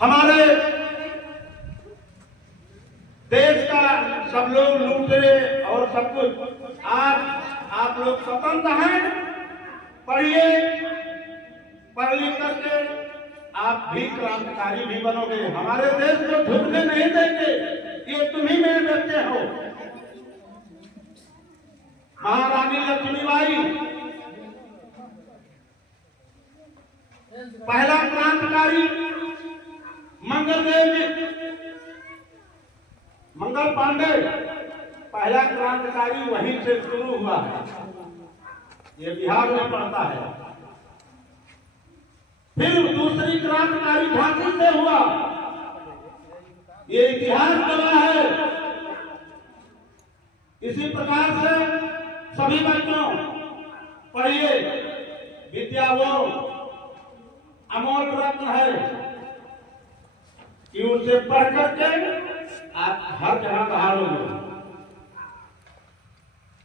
हमारे देश का सब लोग लूटे और सब कुछ, आज आप लोग स्वतंत्र हैं। पढ़िए, पढ़ लिख करके आप भी क्रांतिकारी भी बनोगे। हमारे देश को झुकने नहीं देंगे, ये तुम ही मेरे बच्चे हो। महारानी लक्ष्मीबाई पहला क्रांतिकारी, मंगलदेव जी, मंगल पांडे पहला क्रांतिकारी वहीं से शुरू हुआ है। ये बिहार में पड़ता है। फिर दूसरी क्रांतिकारी झांसी से हुआ, ये इतिहास गवाह है। इसी प्रकार से सभी बच्चों पढ़िए, विद्या वो अमोल रत्न है कि उसे पढ़ करके आप हर जगह बहारोगे।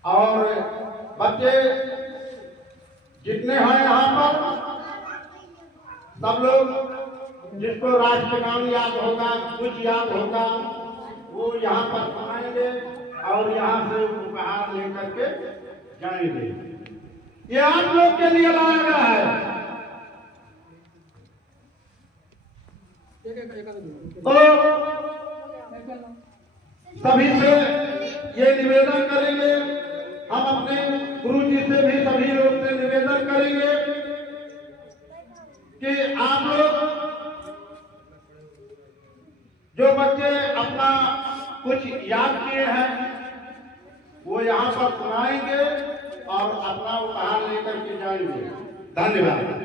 और बच्चे जितने हैं यहाँ पर, सब लोग जिसको राष्ट्र गान याद होगा, कुछ याद होगा, वो यहाँ पर सुनाएंगे और यहाँ से उपहार लेकर के जाएंगे। ये आप लोग के लिए लाया गया है। तो सभी से ये निवेदन करेंगे, हम अपने गुरु जी से भी सभी लोग से निवेदन करेंगे कि आप लोग जो बच्चे अपना कुछ याद किए हैं वो यहाँ पर सुनाएंगे और अपना उपहार लेकर के जाएंगे। धन्यवाद।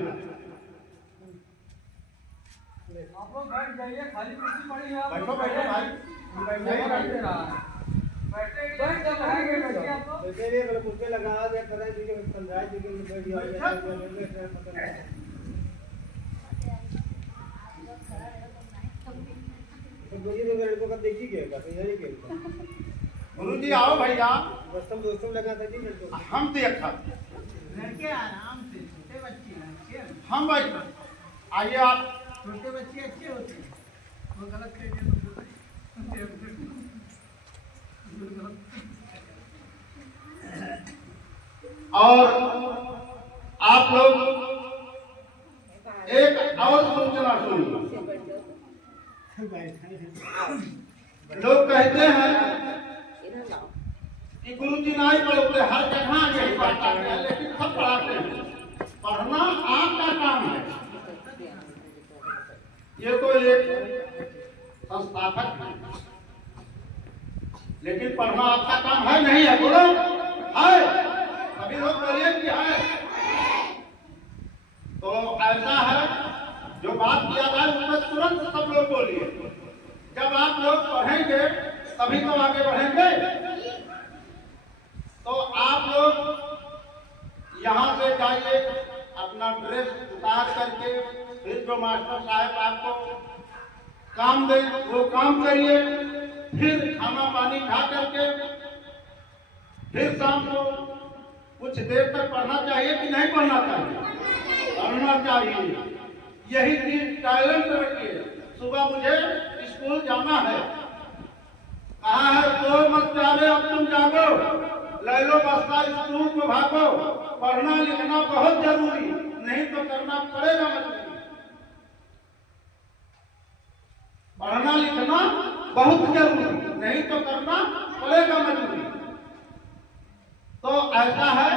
आप लोग बैठ जाइए, खाली कुर्सी पड़ी है। बैठो बैठो भाई, बैठ लगा गुरु जी आओ भैया, दोस्तों लगा था जी। हम देखा लड़के आराम से, छोटे बच्चे हम बैठ, आइए आप। छोटे बच्चे अच्छे होते हैं, वो गलत करेंगे और आप लोग एक और सूचना सुनिए। लोग कहते हैं कि गुरु जी नहीं पढ़ोगे, हर जगह यही बात आते हैं, लेकिन सब पढ़ाते हैं। पढ़ना आपका काम है। ये तो एक संस्थापक है, लेकिन पढ़ना आपका काम है नहीं है? बोलो है, सभी लोग बोलिए कि है। तो ऐसा है, जो बात किया जाए उसमें तुरंत सब लोग बोलिए। जब आप लोग पढ़ेंगे तभी तो आगे बढ़ेंगे। तो आप लोग यहाँ से जाइए, अपना ड्रेस उतार करके, फिर जो मास्टर साहब आपको काम दे वो काम करिए, फिर खाना पानी खा करके फिर शाम को कुछ देर तक पढ़ना चाहिए कि नहीं पढ़ना चाहिए? पढ़ना चाहिए। यही चीज टैलेंट रखिए। सुबह मुझे स्कूल जाना है, कहा है तो मत जागे, अब तुम जागो, ले लो बस्ता, स्कूल को भागो। पढ़ना लिखना बहुत जरूरी, नहीं तो करना पड़ेगा मजबूरी। पढ़ना लिखना बहुत जरूरी, नहीं तो करना पड़ेगा मजबूरी। तो ऐसा है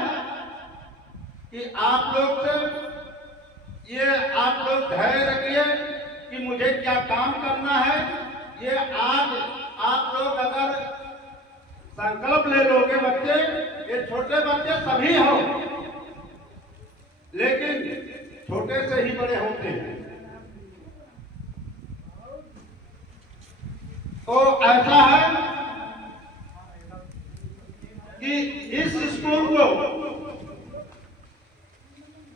कि आप लोग से ये आप लोग धैर्य रखिए कि मुझे क्या काम करना है। ये आज आप लोग अगर संकल्प ले लोगे, बच्चे, ये छोटे बच्चे सभी हो, लेकिन छोटे से ही बड़े होते हैं। तो ऐसा है कि इस स्कूल को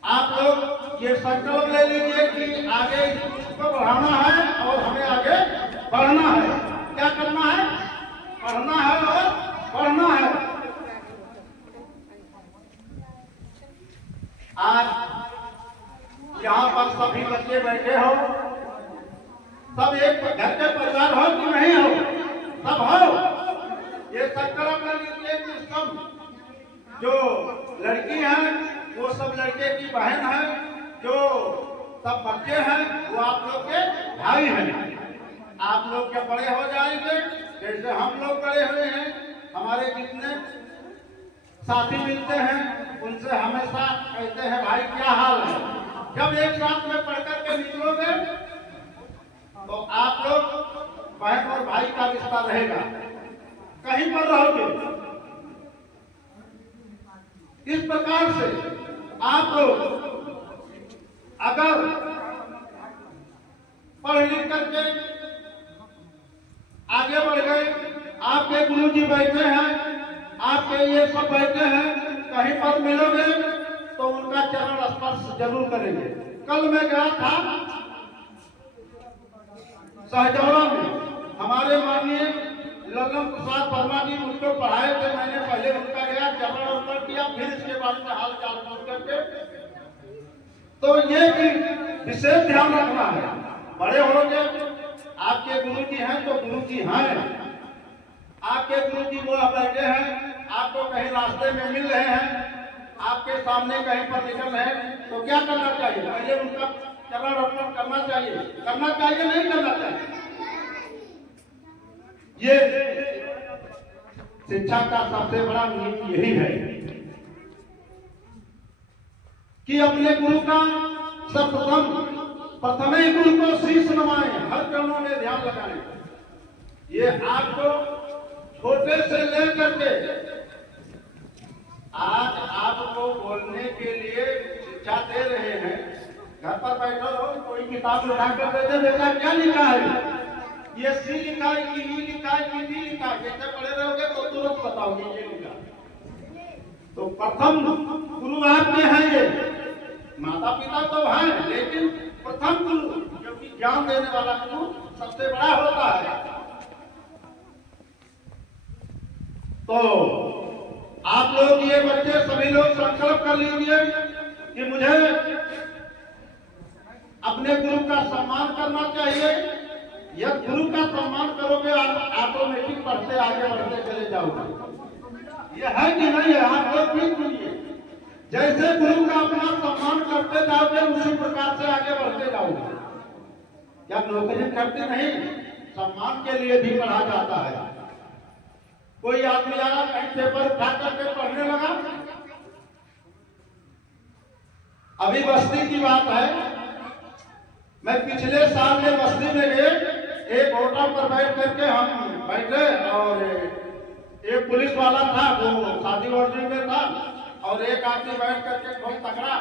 आप लोग ये संकल्प ले लीजिए कि आगे इसको बढ़ाना है और हमें आगे बढ़ना है। क्या करना है? पढ़ना है और पढ़ना है। आज यहाँ पर सभी बच्चे बैठे हो, सब एक घर के परिवार हो कि नहीं हो? सब हो। ये संकल्प कर लीजिए कि सब जो लड़की है वो सब लड़के की बहन है, जो सब बच्चे हैं वो आप लोग के भाई हैं। आप लोग के बड़े हो जाएंगे जैसे हम लोग बड़े हुए हैं। हमारे जितने साथी मिलते हैं उनसे हमेशा कहते हैं भाई क्या हाल है। जब एक साथ में पढ़ कर के निकलोगे तो आप लोग बहन और भाई का रिश्ता रहेगा। कहीं पर रहोगे इस प्रकार से आप लोग अगर पढ़ लिख करके आगे बढ़ गए, आपके गुरुजी बैठे हैं, आपके ये सब बैठे हैं, कहीं पर मिलोगे तो उनका चरण स्पर्श जरूर करेंगे। कल मैं गया था सहजौरा में, हमारे माननीय लल्लन प्रसाद वर्मा जी मुझको पढ़ाए थे। मैंने पहले उनका गया चरण स्पर्श किया, फिर इसके बाद में हाल चाल पूछ करके। तो ये भी विशेष ध्यान रखना है। बड़े हो गए, आपके गुरुजी हैं तो गुरुजी हैं। आपके गुरुजी वो बैठे हैं, आपको कहीं रास्ते में मिल रहे हैं, आपके सामने कहीं पर निकल रहे हैं तो क्या करना चाहिए? पहले उनका चरण अर्पण करना चाहिए। करना चाहिए नहीं करना चाहिए? ये शिक्षा का सबसे बड़ा नियम यही है कि अपने गुरु का सर्वप्रथम प्रथमे गुरु को शीश नवाएं, हर चरणों में ध्यान लगाएं। ये आपको छोटे से लेकर के आज आपको बोलने के लिए शिक्षा दे रहे हैं। घर पर बैठो हो, कोई किताब उठा कर देते, बेटा क्या लिखा है? ये सी लिखा है कि ई लिखा है कि डी लिखा है? जैसे पढ़े रहोगे तो तुरंत बताओगे ये लिखा। तो प्रथम गुरु आपके हैं, ये माता पिता तो हैं, लेकिन प्रथम गुरु क्योंकि ज्ञान देने वाला गुरु सबसे बड़ा होता है। तो आप लोग ये बच्चे सभी लोग संकल्प कर लीजिए कि मुझे अपने गुरु का सम्मान करना चाहिए। यदि गुरु का सम्मान करोगे आप ऑटोमेटिक पढ़ते आगे बढ़ते चले जाओगे। ये है कि नहीं है? आप लोग भी सुनिए, जैसे गुरु का अपना सम्मान करते जाओगे उसी प्रकार से आगे बढ़ते जाओगे। क्या नौकरी करते नहीं, सम्मान के लिए भी पढ़ा जाता है। कोई आदमी आया कहीं पेपर उठा करके पढ़ने लगा। अभी बस्ती की बात है, मैं पिछले साल में बस्ती में गए, एक होटल पर बैठ करके हम बैठे और एक पुलिस वाला था, वो शादी वर्दी में था, और एक आदमी बैठ करके बहुत तगड़ा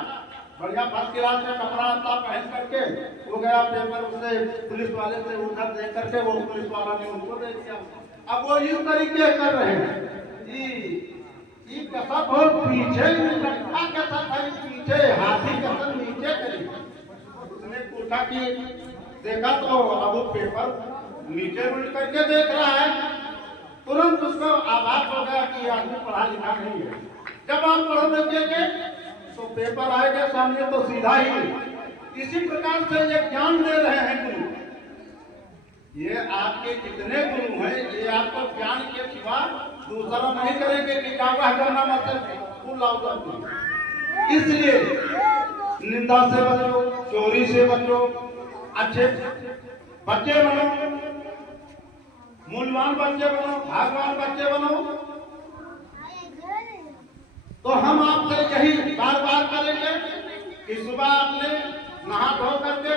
बढ़िया फर्स्ट क्लास में कपड़ा था पहन करके वो गया पेपर उससे पुलिस वाले से उधर देख करके वो पुलिस वाला ने उनको दे दिया। अब वो इस तरीके कर रहे हैं कि कैसा बहुत पीछे लट्ठा कैसा था, पीछे हाथी कैसा नीचे करी। उसने पूछा कि देखा तो अब वो पेपर नीचे उल्ट करके देख रहा है। तुरंत उसको आभास हो गया कि आदमी पढ़ा लिखा नहीं है। जब आप पढ़ो लिखेंगे तो पेपर आएगा सामने तो सीधा ही। इसी प्रकार से ये ज्ञान दे रहे हैं गुरु। ये आपके जितने गुरु हैं ये आपको ज्ञान के सिवा दूसरा नहीं करेंगे कि क्या करना मतलब फूल लाओ करना। इसलिए निंदा से बचो, चोरी से बचो, अच्छे बच्चे बनो, मूल्यवान बच्चे बनो, भागवान बच्चे बनो। तो हम आपसे यही बार बार करेंगे कि सुबह आपने नहा धो करके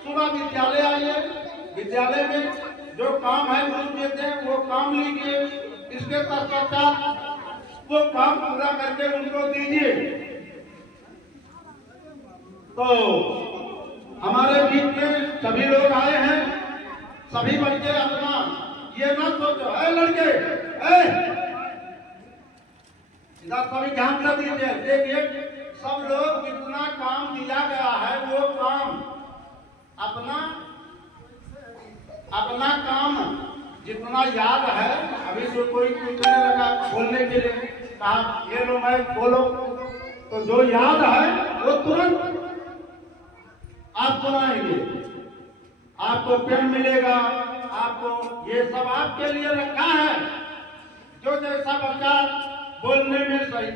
सुबह विद्यालय आइए। विद्यालय में जो काम है गुरु देते हैं वो काम लीजिए। इसके पश्चात वो काम पूरा करके उनको दीजिए। तो हमारे बीच में सभी लोग आए हैं, सभी बच्चे अपना ये ना सोचो, है लड़के इधर सभी ध्यान से दीजिए। देखिए सब लोग जितना काम दिया गया है वो काम अपना काम जितना याद है, अभी जो कोई पूछने लगा बोलने के लिए कहा ये लो मैं बोलो, तो जो याद है वो तुरंत आप सुनाएंगे। आपको पेन मिलेगा, आपको ये सब आपके लिए रखा है। जो जैसा बच्चा बोलने में सही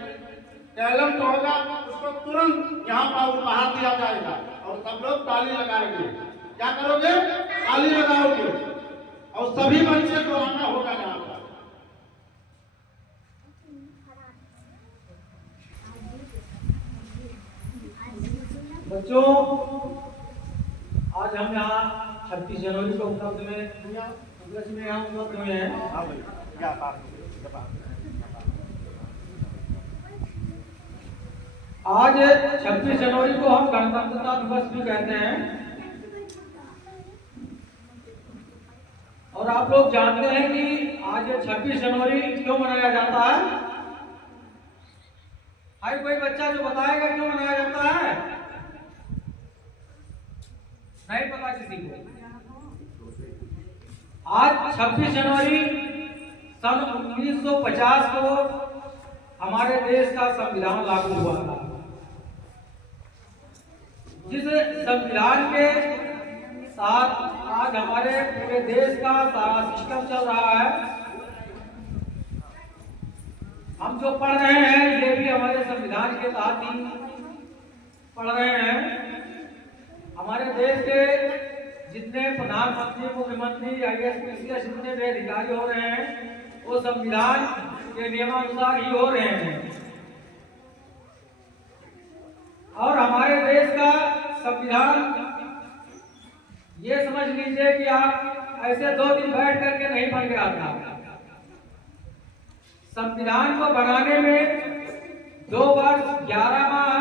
टैलेंट होगा उसको तुरंत यहाँ पर उपहार दिया जाएगा और सब लोग ताली लगाएंगे। क्या करोगे? ताली लगाओगे और सभी बच्चे को आना होगा यहाँ पर। बच्चों, आज हम यहाँ 26 जनवरी को उपलक्ष्य में यहाँ उपलब्ध हुए हैं। आज 26 जनवरी को हम गणतंत्रता दिवस भी कहते हैं और आप लोग जानते हैं कि आज 26 जनवरी क्यों मनाया जाता है? हाय, कोई बच्चा जो बताएगा क्यों मनाया जाता है? नहीं पता किसी को? आज 26 जनवरी सन 1950 को हमारे देश का संविधान लागू हुआ था। जिस संविधान के साथ आज हमारे पूरे देश का सारा सिस्टम चल रहा है। हम जो पढ़ रहे हैं ये भी हमारे संविधान के तहत ही पढ़ रहे हैं। हमारे देश के जितने प्रधानमंत्री, मुख्यमंत्री, IAS, PCS जितने भी अधिकारी हो रहे हैं वो संविधान के नियमानुसार ही हो रहे हैं। और हमारे देश का संविधान ये समझ लीजिए कि आप ऐसे 2 दिन बैठ करके नहीं बन गया था। संविधान को बनाने में 2 वर्ष 11 माह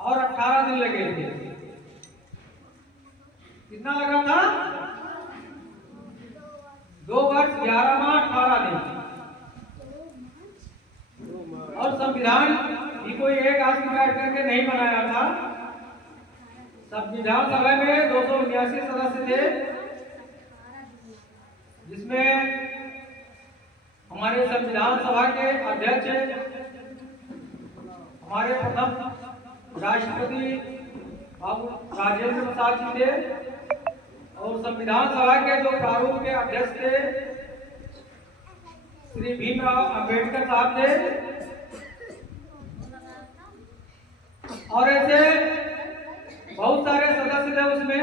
और 18 दिन लगे थे। कितना लगा था? 2 वर्ष 11 माह 18 दिन। और संविधान भी कोई एक आदमी बैठ करके नहीं बनाया था। संविधान सभा में 279 सदस्य थे, जिसमें हमारे संविधान सभा के अध्यक्ष हमारे प्रथम राष्ट्रपति बाबू राजेंद्र प्रसाद जी थे और संविधान सभा के जो प्रारूप के अध्यक्ष थे श्री भीमराव अंबेडकर साहब थे। और ऐसे बहुत सारे सदस्य थे उसमें।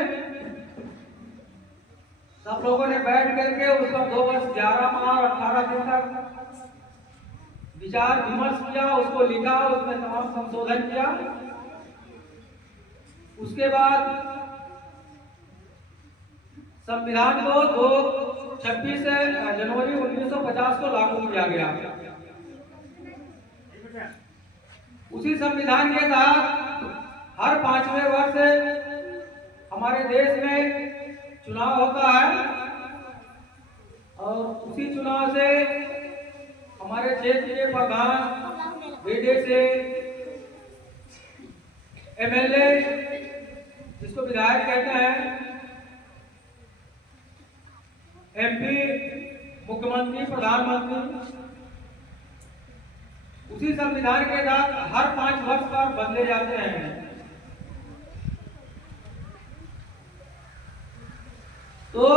सब लोगों ने बैठ करके उस पर 2 वर्ष 11 माह और 18 दिन तक विचार विमर्श किया, उसको लिखा, उसमें तमाम संशोधन किया। उसके बाद संविधान को 26 जनवरी 1950 को लागू किया गया। उसी संविधान के तहत हर 5वें वर्ष हमारे देश में चुनाव होता है और उसी चुनाव से हमारे क्षेत्र के प्रधान, बीडीसी, MLA जिसको विधायक कहते हैं, MP, मुख्यमंत्री, प्रधानमंत्री उसी संविधान के तहत हर 5 वर्ष पर बदले जाते हैं। तो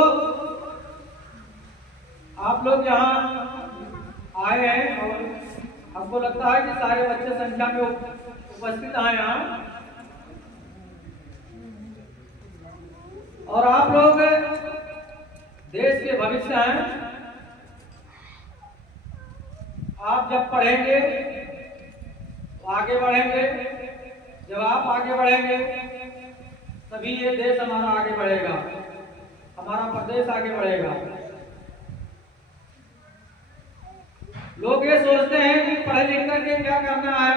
आप लोग यहाँ आए हैं और हमको लगता है कि सारे बच्चे संख्या में उपस्थित हैं यहाँ। और आप लोग देश के भविष्य हैं। आप जब पढ़ेंगे तो आगे बढ़ेंगे। जब आप आगे बढ़ेंगे तभी ये देश हमारा आगे बढ़ेगा, हमारा प्रदेश आगे बढ़ेगा। लोग ये सोचते हैं कि पढ़ लिख करके क्या करना है,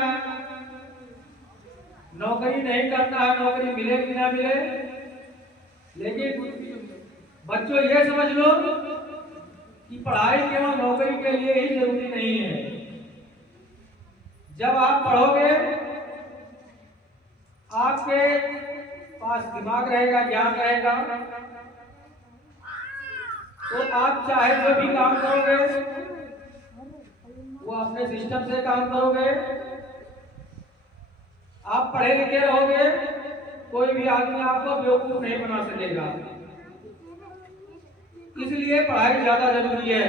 नौकरी नहीं करना है, नौकरी मिले कि ना मिले। लेकिन बच्चों ये समझ लो कि पढ़ाई केवल नौकरी के लिए ही जरूरी नहीं है। जब आप पढ़ोगे आपके पास दिमाग रहेगा, ज्ञान रहेगा, तो आप चाहे जो भी काम करोगे वो अपने सिस्टम से काम करोगे। आप पढ़े लिखे रहोगे कोई भी आदमी आपको बेवकूफ नहीं बना सकेगा। इसलिए पढ़ाई ज्यादा जरूरी है।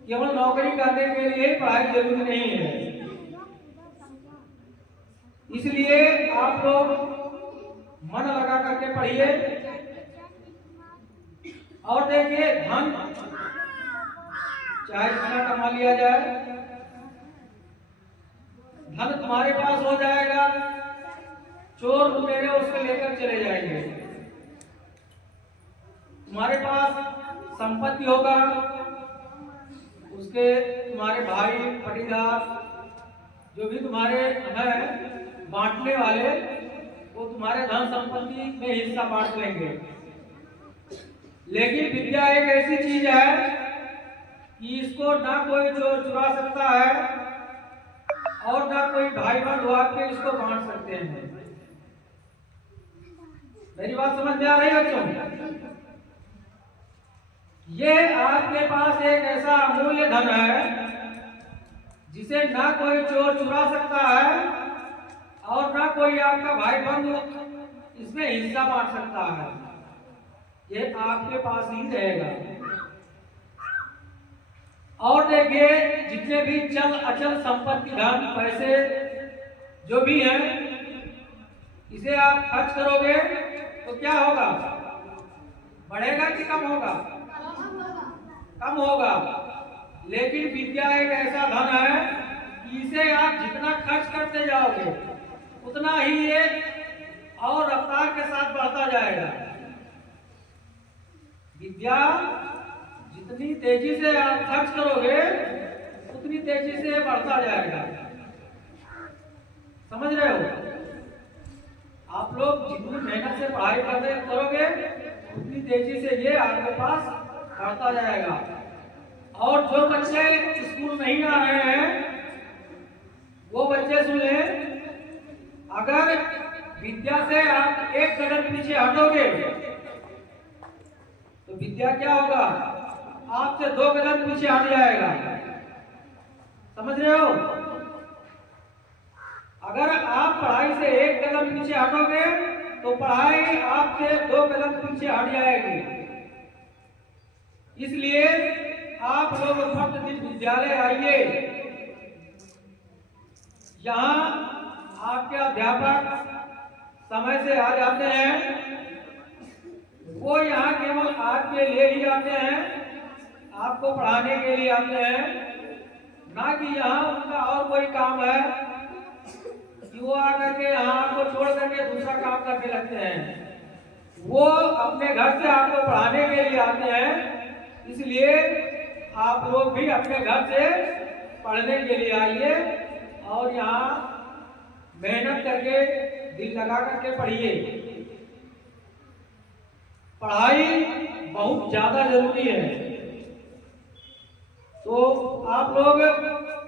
केवल नौकरी करने के लिए ही पढ़ाई जरूरी नहीं है। इसलिए आप लोग मन लगा करके पढ़िए। और देखिए, धन चाहे जितना कमा लिया जाए, धन तुम्हारे पास हो जाएगा, चोर लुटेरे उसको लेकर चले जाएंगे। तुम्हारे पास संपत्ति होगा, उसके तुम्हारे भाई पटीदार जो भी तुम्हारे हैं बांटने वाले, वो तुम्हारे धन संपत्ति में हिस्सा बांट लेंगे। लेकिन विद्या एक ऐसी चीज है कि इसको ना कोई चोर चुरा सकता है और ना कोई भाई बंधु आके इसको बांट सकते हैं। मेरी बात समझ में आ रही है बच्चों? ये आपके पास एक ऐसा अमूल्य धन है जिसे ना कोई चोर चुरा सकता है और ना कोई आपका भाई बंधु इसमें हिस्सा बांट सकता है। ये आपके पास ही रहेगा। और देखिए, जितने भी चल अचल संपत्ति, धन, पैसे जो भी हैं, इसे आप खर्च करोगे तो क्या होगा? बढ़ेगा कि कम होगा? कम होगा। लेकिन विद्या एक ऐसा धन है कि इसे आप जितना खर्च करते जाओगे उतना ही ये और रफ्तार के साथ बढ़ता जाएगा। विद्या जितनी तेजी से आप खर्च करोगे उतनी तेजी से बढ़ता जाएगा। समझ रहे हो? आप लोग जितनी मेहनत से पढ़ाई करोगे उतनी तेजी से ये आपके पास बढ़ता जाएगा। और जो बच्चे स्कूल नहीं आ रहे हैं वो बच्चे सुन लें, अगर विद्या से आप एक कदम पीछे हटोगे तो विद्या क्या होगा? आपसे 2 कदम पीछे हट जाएगा। समझ रहे हो? अगर आप पढ़ाई से 1 कदम पीछे हटोगे तो पढ़ाई आपसे 2 कदम पीछे हट जाएगी। इसलिए आप लोग प्रतिदिन विद्यालय आइए। यहाँ आपके अध्यापक समय से आ जाते हैं। वो यहाँ केवल आपके लिए ही आते हैं, आपको पढ़ाने के लिए आते हैं, ना कि यहाँ उनका और कोई काम है कि वो आकर के यहाँ आपको छोड़ करके दूसरा काम करके लगते हैं। वो अपने घर से आपको पढ़ाने के लिए आते हैं। इसलिए आप लोग भी अपने घर से पढ़ने के लिए आइए और यहाँ मेहनत करके दिल लगा करके पढ़िए। पढ़ाई बहुत ज्यादा जरूरी है। तो आप लोग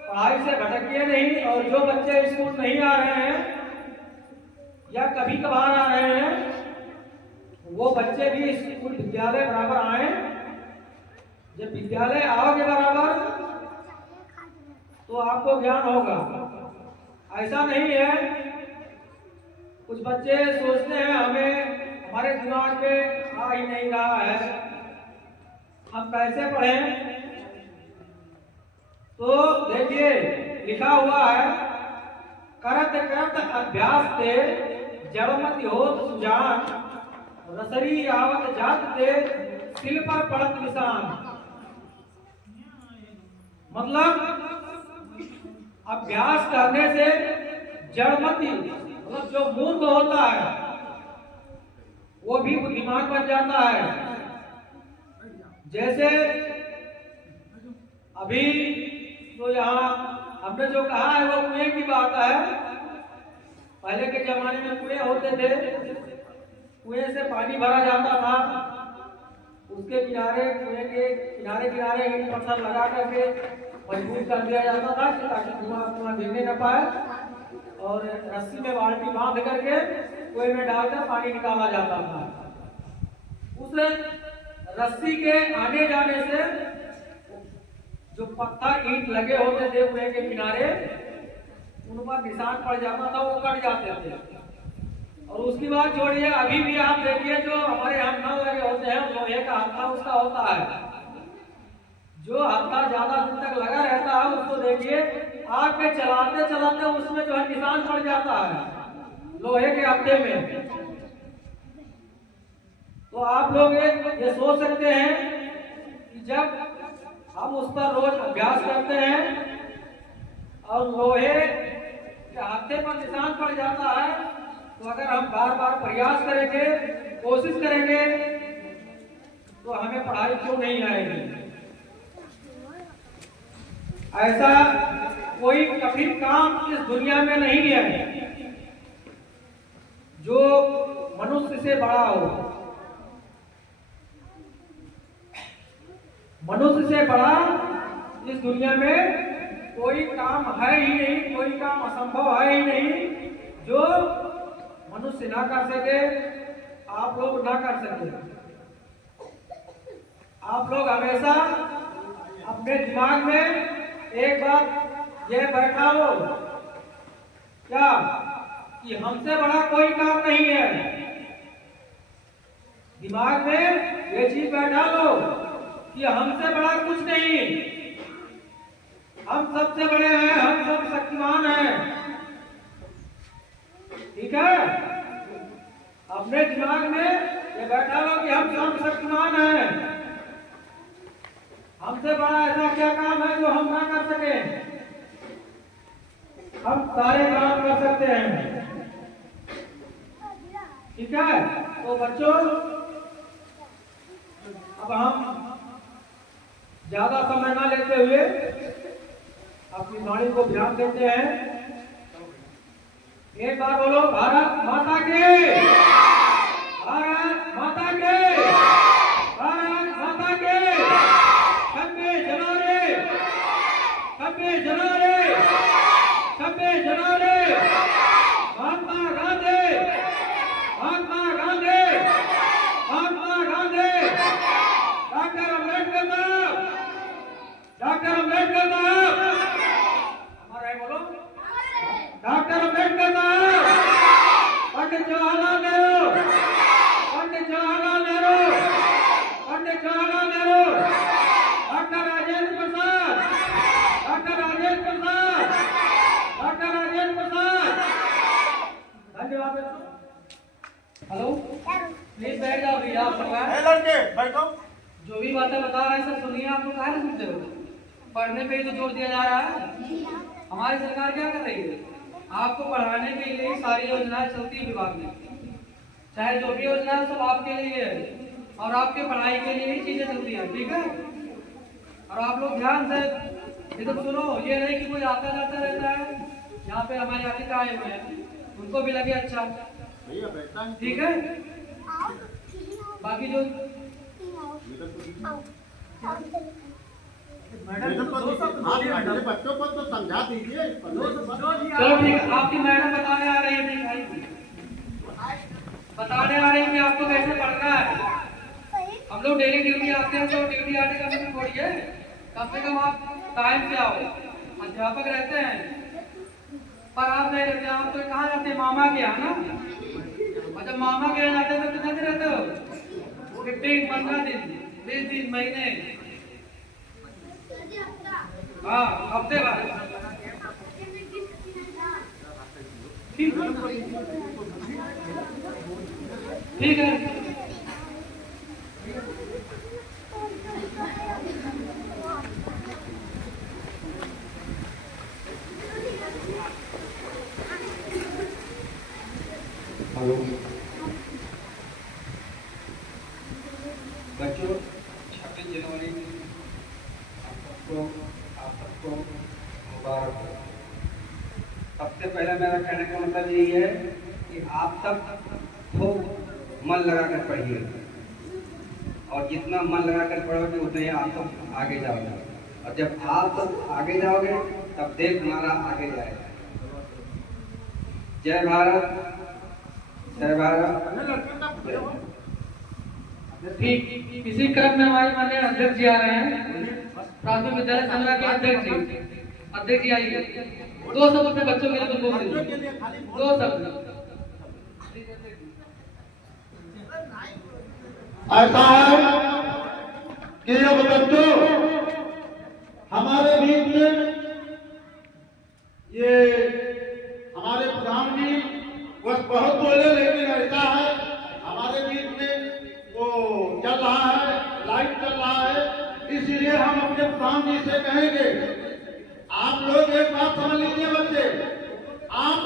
पढ़ाई से भटकिए नहीं। और जो बच्चे स्कूल नहीं आ रहे हैं या कभी कभार आ रहे हैं, वो बच्चे भी स्कूल विद्यालय बराबर आए। जब विद्यालय आओगे बराबर तो आपको ज्ञान होगा। ऐसा नहीं है, कुछ बच्चे सोचते हैं हमारे दिमाग में आ ही नहीं रहा है, हम कैसे पढ़ें? तो देखिए, लिखा हुआ है, करत करत अभ्यास से जड़मति होत सुजान, रसरी आवत जात से सिल पर पड़त निशान। मतलब अभ्यास करने से जड़मति, मतलब जो मूर्ख होता है वो भी बुद्धिमान बन जाता है। जैसे अभी तो यहाँ हमने जो कहा है वो कुएं की बात है। पहले के जमाने में कुएं होते थे, कुएं से पानी भरा जाता था, उसके किनारे, कुएं के किनारे किनारे ईंट पत्थर लगा करके मजबूत कर दिया जाता था ताकि धुआं गिरने न पाए, और रस्सी में बाल्टी बांध करके कुएं में डालकर पानी निकाला जाता था। उस रस्सी के आने जाने से जो पत्थर ईंट लगे होते थे कुएं के किनारे, उन पर निशान पड़ जाता था, वो कट जाते थे। और उसकी बात छोड़िए, अभी भी आप देखिए जो हमारे यहाँ नल लगे होते हैं लोहे का हत्था उसका होता है, जो हत्था ज्यादा दिन तक लगा रहता है उसको देखिए आग में चलाते चलाते उसमें जो है निशान पड़ जाता है लोहे के हत्थे में। तो आप लोग ये सोच सकते हैं कि जब हम उस पर रोज अभ्यास करते हैं और लोहे के हत्थे पर निशान पड़ जाता है, तो अगर हम बार बार प्रयास करेंगे, कोशिश करेंगे, तो हमें पढ़ाई क्यों नहीं आएगी। ऐसा कोई कठिन काम इस दुनिया में नहीं है जो मनुष्य से बड़ा हो। मनुष्य से बड़ा इस दुनिया में कोई काम है ही नहीं, कोई काम असंभव है ही नहीं जो मनुष्य ना कर सके, आप लोग ना कर सके। आप लोग हमेशा अपने दिमाग में एक बात यह बैठा हो क्या कि हमसे बड़ा कोई काम नहीं है। दिमाग में ये चीज बैठा लो कि हमसे बड़ा कुछ नहीं, हम सबसे बड़े हैं, हम सब शक्तिमान हैं। ठीक है, अपने दिमाग में ये बैठा लो कि हम सब शक्तिमान हैं। हमसे बड़ा ऐसा क्या काम है जो हम ना कर सके। हम सारे काम कर सकते हैं। ठीक है, तो बच्चों अब हम ज्यादा समय ना लेते हुए अपनी वाणी को ध्यान देते हैं। एक बार बोलो भारत माता के, भारत माता के, भारत माता के। छब्बीस जनवरी, छब्बीस जनवरी, छब्बीस जनवरी। महात्मा गांधी, महात्मा गांधी, महात्मा गांधी। डॉक्टर अम्बेडकर साहब, डॉक्टर अम्बेडकर साहब। हमारा बोलो डॉक्टर अम्बेडकर साहब, Pandit Jawaharlal Nehru, Pandit Jawaharlal Nehru, Pandit Jawaharlal Nehru, doctor Rajendra Prasad, doctor Rajendra Prasad, doctor Rajendra Prasad. धन्यवाद। हेलो, प्लीज बैठ जाओ भैया, आप लड़के बैठो। जो भी बातें बता रहे हैं सब सुनिए। आप लोग काहे सुनते हो? पढ़ने पे ही तो जोर दिया जा रहा है। हमारी सरकार क्या कर रही है? आपको पढ़ाने के लिए सारी योजनाएं चलती है विभाग में, चाहे जो भी योजना है सब आपके लिए है और आपके पढ़ाई के लिए ही चीजें चलती है। ठीक है, और आप लोग ध्यान से इधर सुनो। ये नहीं कि कोई आता जाता रहता है, यहाँ पे हमारे अतिथि आए हुए हैं, उनको भी लगे अच्छा। ठीक है, बाकी जो बच्चों को तो समझा दीजिए। चलो ठीक है, आपकी मैडम बताने आ रही है भाई, बताने आ रही है कि आपको कैसे पढ़ना है। हम लोग डेली ड्यूटी आते हैं, तो ड्यूटी आने का मतलब थोड़ी है। कम से कम आप टाइम से आओ। अध्यापक रहते हैं पर आप नहीं रहते। आप तो कहाँ जाते हैं? मामा के यहाँ ना। और जब मामा के यहाँ जाते हैं तो कितने दिन रहते हो? 15, 15 दिन, 20 दिन, महीने, हाँ हफ्ते बाद। ठीक है, हेलो बच्चों, 26 जनवरी आप सबको मुबारक हो। सबसे पहले मेरा कहने का मतलब यही है कि आप सब खूब मन लगाकर पढ़िए और जितना मन लगाकर पढ़ोगे उतने ही आप सब आगे जाओगे। और जब आप सब आगे जाओगे तब देश हमारा आगे जाएगा। जय भारत, जय भारत। ठीक। इसी क्रम में हमारे माननीय अध्यक्ष जी आ रहे हैं, प्राथमिक विद्यालय संघ के अध्यक्ष जी। अध्यक्ष जी आइए, 2 शब्द अपने बच्चों के लिए बोल दीजिए, 2 शब्द। ऐसा है कि अब बच्चों हमारे बीच में ये हमारे प्रधान जी बस बहुत बोले, लेकिन ऐसा है हमारे बीच में वो चल रहा है, लाइट चल रहा है, इसलिए हम अपने प्रधान जी से कहेंगे, आप लोग एक बात समझ लीजिए बच्चे, आप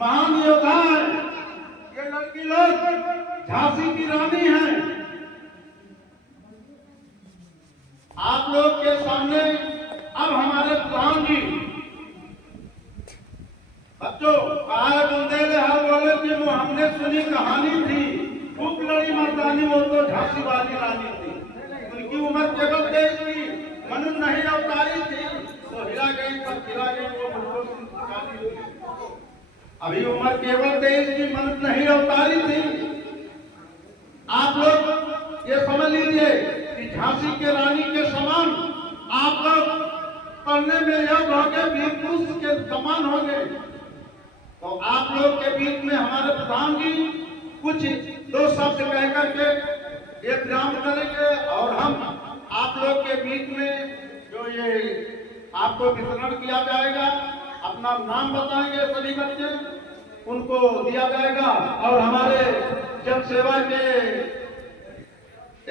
महान योद्धा हैं, ये लड़की लोग झांसी की रानी है। आप लोग के सामने अब हमारे प्रधान जी बच्चों कहा बुंदेले हर बोले कि वो हमने सुनी कहानी थी, खूब लड़ी मर्दानी, वो तो झांसी वाली रानी थी, उनकी उम्र केवल 23 थी, मनु नहीं अवतारी थी, तो हिला गई पर गिरा गई वो मनु, अभी उम्र केवल 23 की, मनु नहीं अवतारी थी। आप लोग ये समझ लीजिए कि झांसी के रानी के समान आप लोग पढ़ने में योग्य हो गए, वीर पुरुष के समान हो गए। तो आप लोग के बीच में हमारे प्रधान जी कुछ 2 शब्द कह करके ये विराम करेंगे और हम आप लोग के बीच में जो ये आपको वितरण किया जाएगा, अपना नाम बताएंगे सभी बच्चे, उनको दिया जाएगा और हमारे जन सेवा के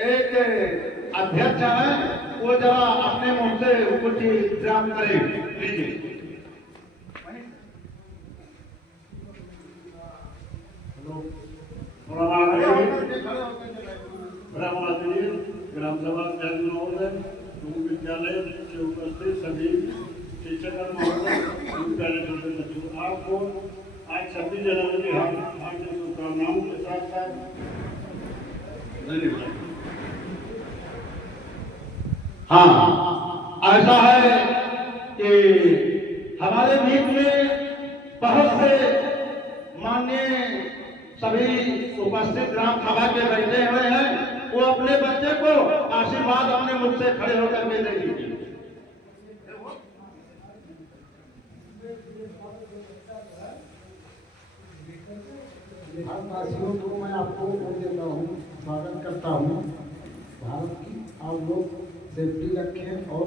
एक अध्यक्ष हैं, वो जरा अपने मुंह से कुछ विराम करें, लीजिए। ग्राम सभा अध्यक्ष महोदय, विद्यालय से उपस्थित सभी शिक्षक महोदय, विद्यालय छोटे बच्चों, आपको आज 26 जनवरी हार्दिक शुभकामनाओं के साथ साथ धन्यवाद। हाँ, ऐसा है कि हमारे बीच में बहुत से माननीय सभी उपस्थित ग्राम सभा के बैठे हुए हैं, वो अपने बच्चे को आशीर्वाद अपने मुख से खड़े होकर के दे दीजिए। भारतवासियों को मैं आपको वोट देता हूँ, स्वागत करता हूँ। भारत की आप लोग सेफ्टी रखें और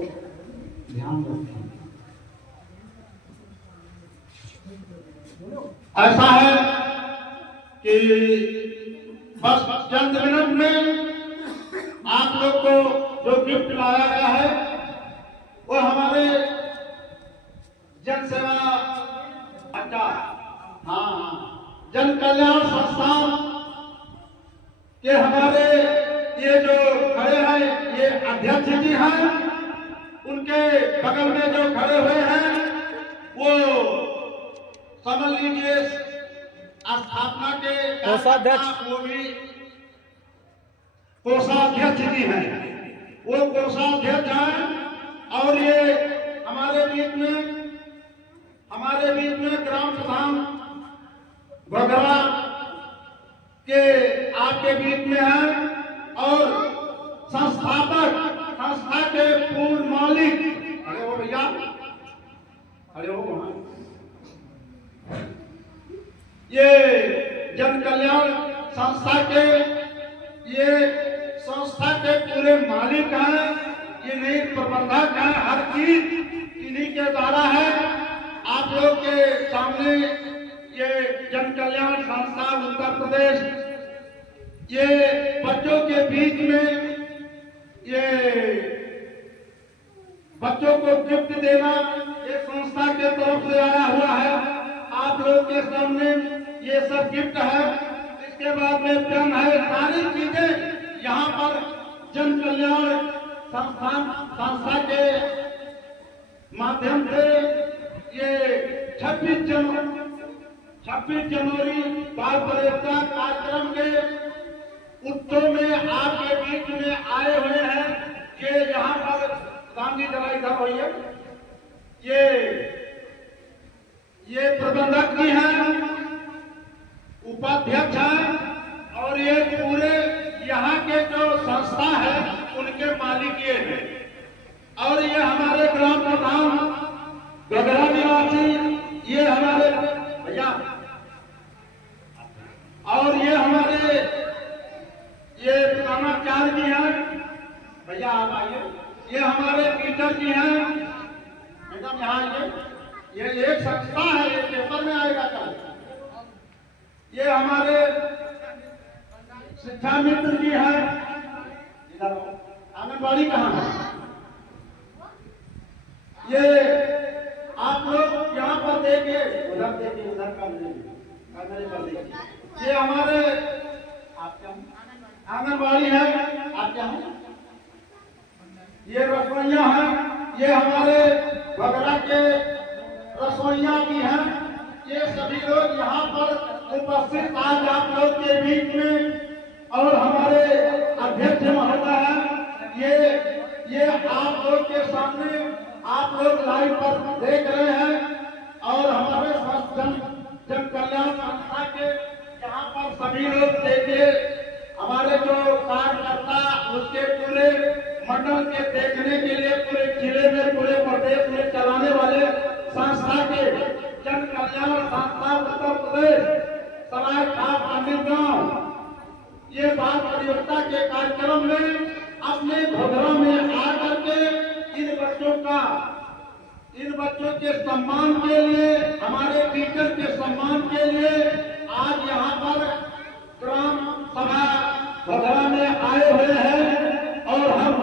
ध्यान रखें। ऐसा है कि बस चंद मिनट में आप लोग को जो गिफ्ट लाया गया है वो हमारे जन सेवा अच्छा हाँ जन कल्याण संस्थान के हमारे ये जो खड़े हैं ये अध्यक्ष जी हैं, उनके बगल में जो खड़े हुए हैं वो समझ लीजिए स्थापना के कोषाध्यक्ष, वो भी कोषाध्यक्ष जी हैं, वो कोषाध्यक्ष हैं। और ये हमारे बीच में ग्राम प्रधान घोघरा के आपके बीच में हैं और संस्था के पूर्ण मालिक, अरे हो भैया, अरे हो वहां, ये जन कल्याण संस्था के पूरे मालिक हैं, ये नई प्रबंधक हैं, हर चीज इन्हीं के द्वारा है। आप लोग के सामने ये जन कल्याण संस्था उत्तर प्रदेश ये बच्चों के बीच में ये बच्चों को गिफ्ट देना एक संस्था के तरफ से आया हुआ है। आप लोग के सामने ये सब गिफ्ट है, इसके बाद में पेन है, सारी चीजें यहाँ पर जन कल्याण संस्था के माध्यम से ये 26 जनवरी बाल परेड कार्यक्रम के उत्सव में आपके बीच में आए हुए हैं। ये यहाँ पर गांधी जरा इधर होइए, ये प्रबंधक जी हैं, उपाध्यक्ष हैं और ये पूरे यहाँ के जो संस्था है उनके मालिक ये हैं। और ये हमारे ग्राम प्रधान घोघरा निवासी, ये हमारे भैया और ये हमारे ये प्रधानाचार्य जी हैं, भैया आप आइए। ये हमारे टीचर जी हैं, मैडम यहाँ आइए। ये एक संस्था है, ये पेपर में आएगा कल। ये हमारे शिक्षा मित्र जी हैं, इधर आंगनबाड़ी कहाँ है? ये आप लोग यहाँ पर देखिए, उधर देखिए, उधर कैमरे पर देखिए। ये हमारे आप क्या आंगनबाड़ी है, आप क्या हैं? ये रसोइया हैं, ये हमारे बगरा के रसोइया भी हैं। ये सभी लोग यहाँ पर उपस्थित आज आप लोग के बीच में। और हमारे अध्यक्ष महोदय हैं, ये आप लोग के सामने आप लोग लाइव पर देख रहे हैं। और हमारे जन कल्याण संस्था के यहाँ पर सभी लोग देखिए, हमारे जो कार्यकर्ता उसके पूरे मंडल के देखने के लिए पूरे जिले में, पूरे प्रदेश में चलाने वाले संस्था के जन कल्याण संस्था उत्तर प्रदेश सराय खाप अनिल गांव, ये बाल परियोजना के कार्यक्रम में अपने भोगरा में आकर के इन बच्चों के सम्मान के लिए, हमारे टीचर के सम्मान के लिए आज यहाँ पर ग्राम सभा भोगरा में आए हुए हैं। और हम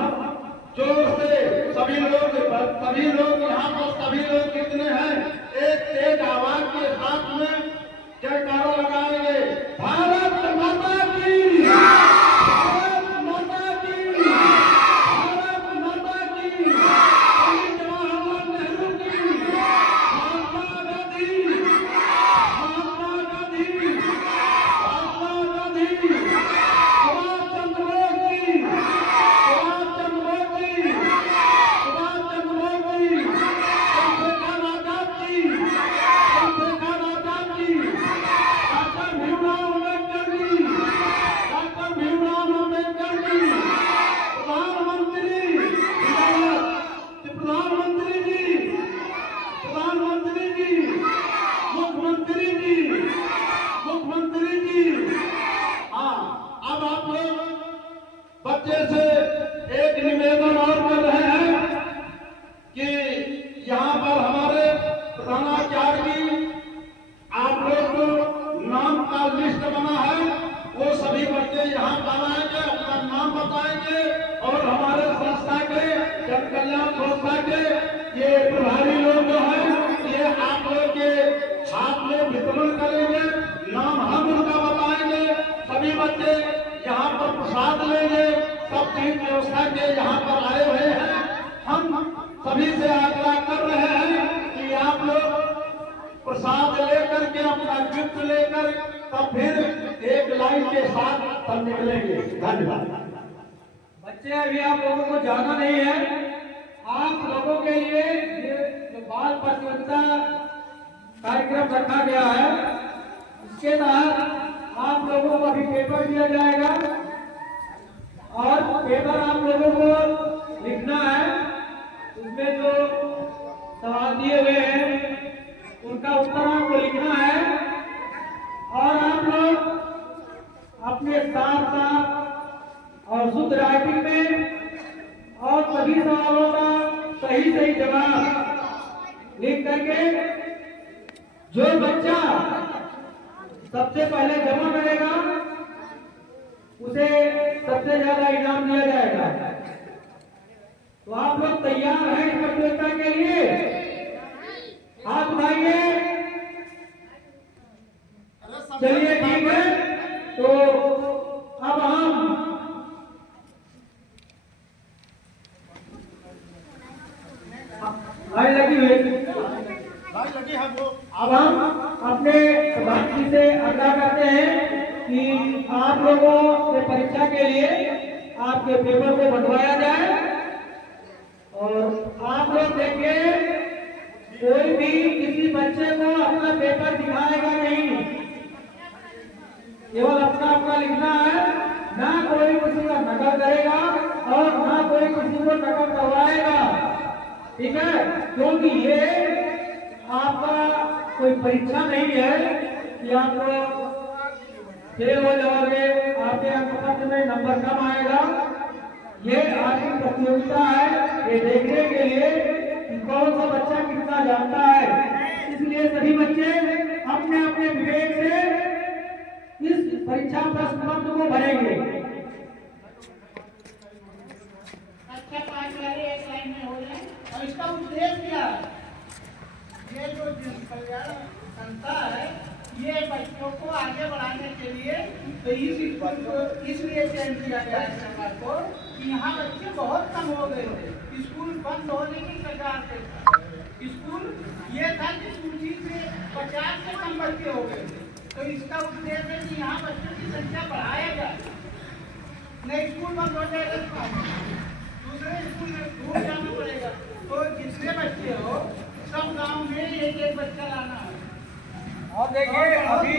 जोर से सभी लोग यहाँ पर सभी लोग कितने हैं, एक तेज आवाज के साथ में जयकारा लगाएंगे। भारत माता की, भारत माता की, भारत माता की, पंडित जवाहरलाल नेहरू की, महात्मा गांधी, महात्मा गांधी, महात्मा गांधी, सुभाष चंद्र बोस की, सुभाष चंद्र बोस की, सुभाष चंद्र बोस की, चंद्रशेखर आजाद की, चंद्रशेखर आजाद की, डॉक्टर भीमराव अम्बेडकर जी, डॉक्टर भीमराव अम्बेडकर जी, प्रधानमंत्री जी, प्रधानमंत्री जी, मुख्यमंत्री जी, मुख्यमंत्री जी। हाँ, अब आप लोग बच्चे से एक निवेदन और कर रहे हैं कि यहाँ पर हमारे प्रधानाचार्य जी, आप लोग को नाम का लिस्ट बना है, वो सभी बच्चे यहाँ पर आएंगे, अपना नाम बताएंगे। और हमारे संस्था के जन कल्याण संस्था के ये प्रभारी लोग जो हैं, ये आप लोग के हाथ में वितरण करेंगे, नाम हम उनका बताएंगे। सभी बच्चे यहाँ पर प्रसाद लेंगे, सब चीज व्यवस्था के यहाँ पर आए हुए हैं। हम सभी से आग्रह कर रहे हैं कि आप लोग प्रसाद लेकर के, अपना गिफ्ट लेकर तब फिर एक लाइन के साथ तब निकलेंगे। धन्यवाद। बच्चे अभी आप लोगों को जाना नहीं है। आप लोगों के लिए ये जो बाल प्रतियोगिता कार्यक्रम रखा गया है, इसके तहत आप लोगों को अभी पेपर दिया जाएगा और पेपर आप लोगों को लिखना है। उसमें जो सवाल दिए हुए हैं उनका उत्तर आपको लिखना है। और आप लोग अपने साथ साथ और शुद्ध राइटिंग में और सभी सवालों का सही जवाब लिख करके जो बच्चा सबसे पहले जमा करेगा उसे सबसे ज्यादा इनाम दिया जाएगा। तो आप लोग तैयार हैं इस प्रतियोगिता के लिए? हाथ उठाइए। चलिए ठीक है, तो अब हम लाइन लगी है वो। अब हम अपने प्रधान जी से आग्रह करते हैं कि आप लोगों से परीक्षा के लिए आपके पेपर को बंटवाया जाए। और आप लोग देखिए, कोई भी किसी बच्चे को अपना पेपर दिखाएगा नहीं, केवल अपना अपना लिखना है। ना कोई किसी का नकल करेगा और ना कोई किसी को नकल करवाएगा, ठीक है? क्योंकि ये आपका कोई परीक्षा नहीं है कि आप फेल हो जाओगे, आपके अंकपत्र में नंबर कम आएगा। ये आपकी प्रतियोगिता है, ये देखने के लिए कि कौन सा बच्चा कितना जानता है। इसलिए सभी बच्चे अपने अपने विवेक से इस परीक्षा प्रश्न पत्र को भरेंगे। अच्छा 5 वाले एक लाइन में हो जाए। और इसका उद्देश्य क्या है? ये जो कल्याण संस्था है, ये बच्चों को आगे बढ़ाने के लिए तो इस स्कूल को इसलिए चयन किया गया है सरकार को कि यहाँ बच्चे बहुत कम हो गए थे। स्कूल बंद होने की सरकार से स्कूल ये था कि सूची से 50 से कम बच्चे हो गए थे। तो इसका उद्देश्य है कि यहाँ बच्चों की संख्या बढ़ाया जाए। नहीं स्कूल बंद हो जाएगा, दूसरे स्कूल में दूर जाना पड़ेगा। तो जितने बच्चे हो सब गांव में एक बच्चा लाना है। और देखिए अभी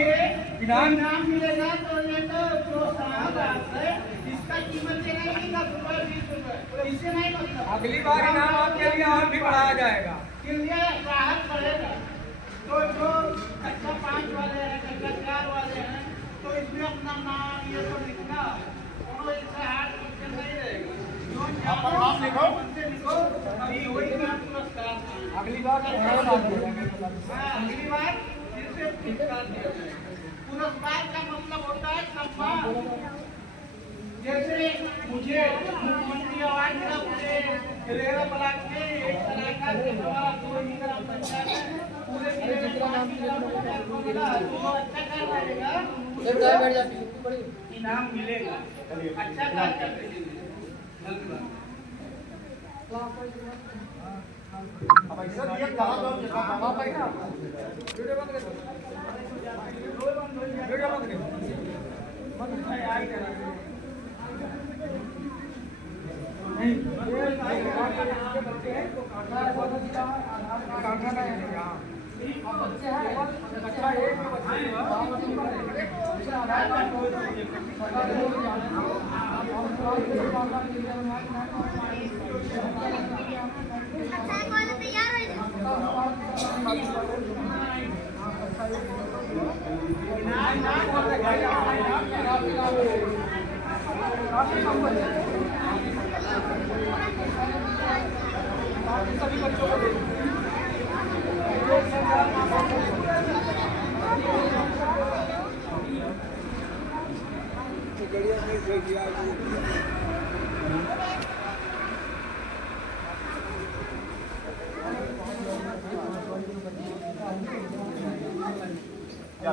इनाम मिलेगा तो ये तो प्रोत्साहन है। इसका कीमत ये नहीं कि 10 रुपए 20 रुपए, इससे नहीं मतलब। अगली बार इनाम आपके लिए और भी बढ़ाया जाएगा। के लिए राहत बढ़ेगा। तो जो कक्षा 5 वाले हैं, कक्षा 4 वाले हैं, तो इसमें अपना नाम ये सब लिखना, और इससे हार्ड क्वेश्चन नहीं रहेगा। अपना नाम लिखो। लिखो, अभी वही नाम पुरस्कार। अगली बार अगली बार फिर से पुरस्कार दिया जाएगा। पुरस्कार का मतलब होता है सम्मान। जैसे मुझे मुख्यमंत्री अवार्ड मिला, मुझे रेरा ब्लॉक के एक कलाकार के द्वारा 2 ग्राम पंचायत में पूरे जिले में 5 ग्राम पंचायत को मिला। जो अच्छा कार्य करेगा उसको इनाम मिलेगा। अच्छा कार्य करने के लिए। अब ऐसा दिया कहाँ दो जितना वीडियो बंद कर दो। वीडियो बंद कर सभी बच्चों को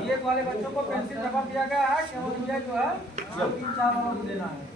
एक वाले बच्चों को पेंसिल जवाब दिया गया है कि वो मुझे जो है 3-4 नंबर देना है।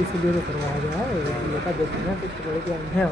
इसलिए तो करवाया गया है। ये का देखना कुछ बड़े क्या है।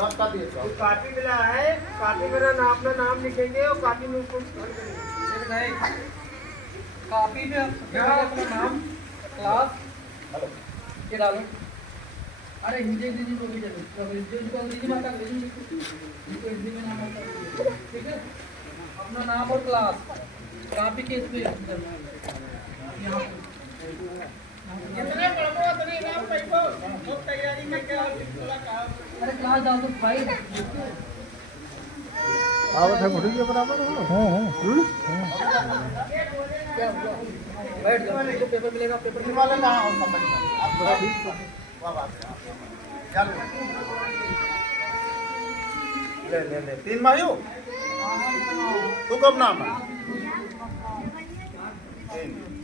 सबका दिए तो काफी मिला है, काफी मेरा अपना नाम लिखेंगे और काफी में उसको नहीं कॉपी में अपना नाम क्लास ये डालो। अरे हिंदी हिंदी को भी हिंदी में आता हिंदी में नाम आता, ठीक है। अपना नाम और क्लास कॉपी के इसमें यहाँ जितने पढ़ो उतने इनाम पैसो खूब तैयारी में क्या बिल्कुल का अरे क्लास जाओ तो भाई आवत है मुझे के बराबर हाँ हाँ बैठ जाओ तो पेपर मिलेगा पेपर किस वाले कहाँ हो कंपनी में आप लोग? वाह वाह चलो ले 3 मायू तू कब नाम है 3